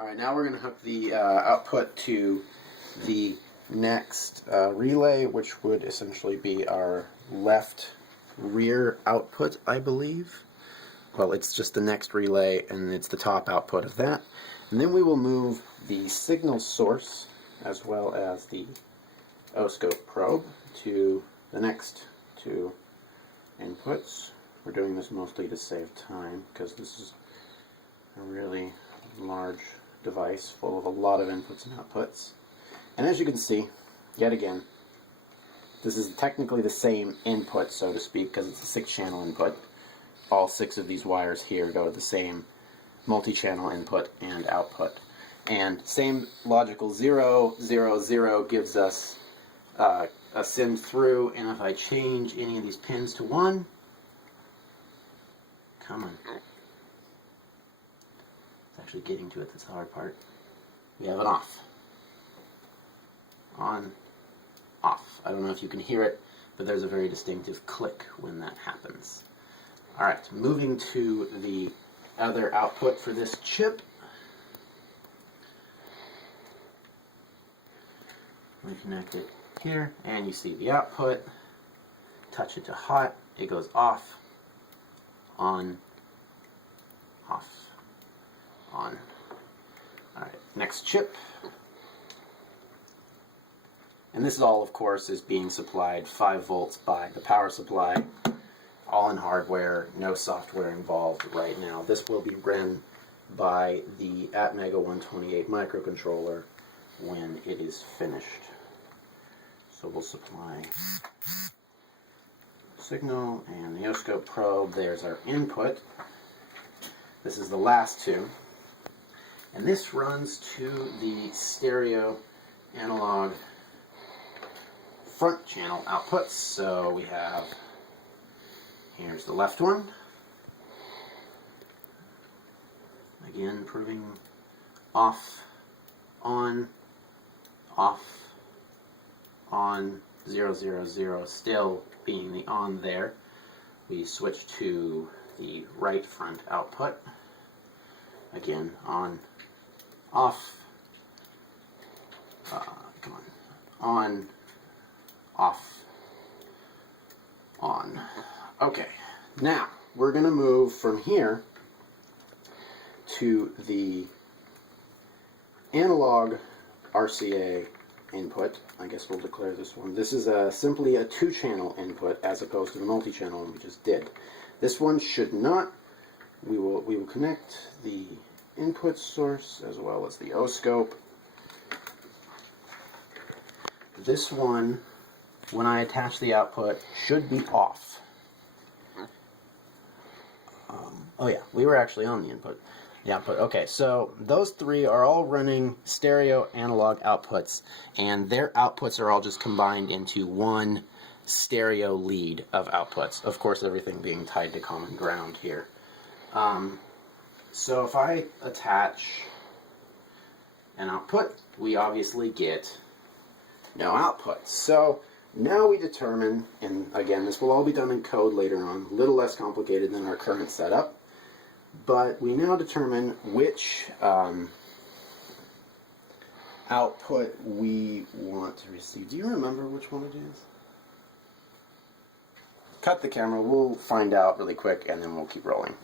Alright, now we're going to hook the output to the next relay, which would essentially be our left rear output, I believe. Well, it's just the next relay, and it's the top output of that. And then we will move the signal source, as well as the oscope probe, to the next two inputs. We're doing this mostly to save time, because this is a really large device full of a lot of inputs and outputs. And as you can see, yet again, this is technically the same input, so to speak, because it's a 6-channel input. All 6 of these wires here go to the same multi-channel input and output. And same logical 0, 0, 0 gives us a send through, and if I change any of these pins to 1, come on. It's actually getting to it, that's the hard part. We have an off. On, off. I don't know if you can hear it, but there's a very distinctive click when that happens. Alright, moving to the other output for this chip. We connect it here, and you see the output. Touch it to hot, it goes off, on, off, on. Alright, next chip. And this is all, of course, is being supplied 5 volts by the power supply. All in hardware, no software involved right now. This will be run by the Atmega 128 microcontroller when it is finished. So we'll supply signal and the oscope probe. There's our input. This is the last two. And this runs to the stereo analog front channel outputs. So we have, here's the left one. Again, proving off, on, 0, 0, 0, still being the on there. We switch to the right front output. Again, on, off, come on, off, on. Okay, now we're going to move from here to the analog RCA input. I guess we'll declare this one. This is simply a 2-channel input as opposed to the multi-channel one we just did. This one should not. We will connect the input source as well as the oscope. This one, when I attach the output, should be off. Oh yeah, we were actually on the input. The output. Okay, so those 3 are all running stereo analog outputs, and their outputs are all just combined into one stereo lead of outputs. Of course, everything being tied to common ground here. So if I attach an output, we obviously get no output. So now we determine, and again, this will all be done in code later on, a little less complicated than our current setup, but we now determine which output we want to receive. Do you remember which one it is? Cut the camera, we'll find out really quick, and then we'll keep rolling.